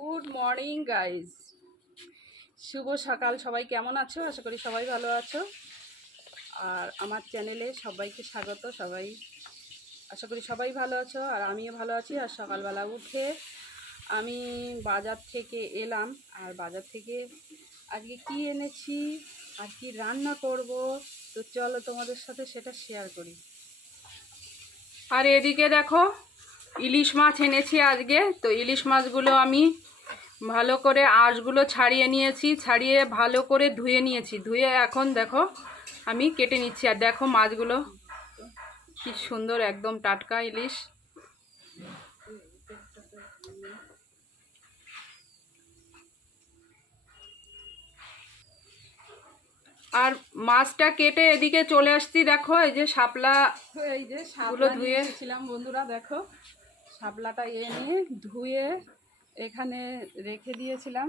Good morning guys, শুভ সকাল। সবাই কেমন আছো? আশা করি সবাই ভালো আছো। আর আমার চ্যানেলে সবাইকে স্বাগত। আশা করি সবাই ভালো আছো, আর আমিও ভালো আছি। আর সকালবেলা উঠে আমি বাজার থেকে এলাম, আর বাজার থেকে আজকে কি এনেছি আর কি রান্না করব, তো চলো তোমাদের সাথে সেটা শেয়ার করি। আর এদিকে দেখো, ইলিশ মাছ এনেছি আজকে। তো ইলিশ মাছগুলো আমি ভালো করে আঁশগুলো ছাড়িয়ে নিয়েছি, ছাড়িয়ে ভালো করে ধুয়ে নিয়েছি। ধুয়ে এখন দেখো আমি কেটে নিচ্ছি। আর দেখো মাছগুলো কি সুন্দর, একদম টাটকা ইলিশ। আর মাছটা কেটে এদিকে চলে আসছি। দেখো এই যে শাপলা, এই যে শাপলা ধুয়েছিলাম বন্ধুরা। দেখো শাপলাটা এনে ধুয়ে এখানে রেখে দিয়েছিলাম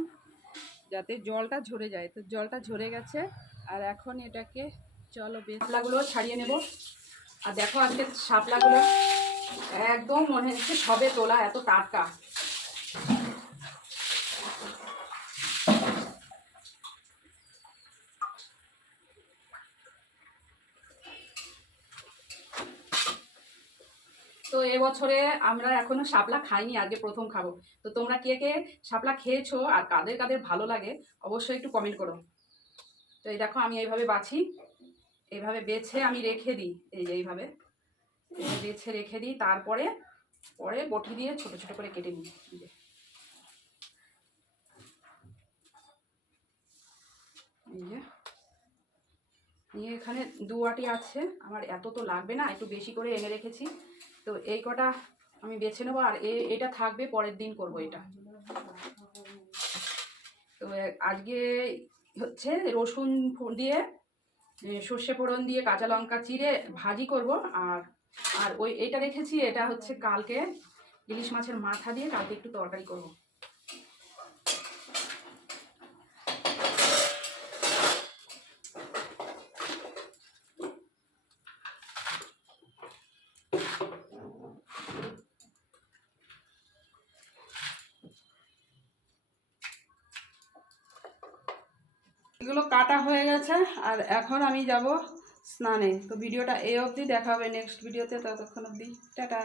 যাতে জলটা ঝরে যায়। তো জলটা ঝরে গেছে। আর এখন এটাকে চলো শাপলাগুলো ছাড়িয়ে নেব। আর দেখো আজকে শাপলাগুলো একদম মনে হচ্ছে সবে তোলা, এত টাটকা। তো এবছরে আমরা এখনো শাপলা খাইনি, আজকে প্রথম খাবো। তো তোমরা কে কে শাপলা খেয়েছো আর কাদের কাদের ভালো লাগে অবশ্যই একটু কমেন্ট করো। তো এই দেখো আমি এইভাবে বাছি, এইভাবে বেছে আমি রেখে দিই। এই যে এইভাবে বেছে রেখে দিই, তারপরে বটি দিয়ে ছোট ছোট করে কেটে নিই। এই যে নিয়ে এখানে 2 আটি আছে, আমার এত তো লাগবে না, একটু বেশি করে এনে রেখেছি। তো এই কটা আমি বেছে নেবো, আর এটা থাকবে পরের দিন করব এটা। তো আজকে হচ্ছে রসুন দিয়ে, সর্ষে ফোড়ন দিয়ে, কাঁচা লঙ্কা চিড়ে ভাজি করব। আর আর এটা রেখেছি, এটা হচ্ছে কালকে ইলিশ মাছের মাথা দিয়ে কালকে একটু তরকারি করব। এগুলো কাটা হয়ে গেছে, আর এখন আমি যাব স্নানে। তো ভিডিওটা এই অবধি, দেখা হবে নেক্সট ভিডিওতে। ততক্ষণ অবধি টাটা।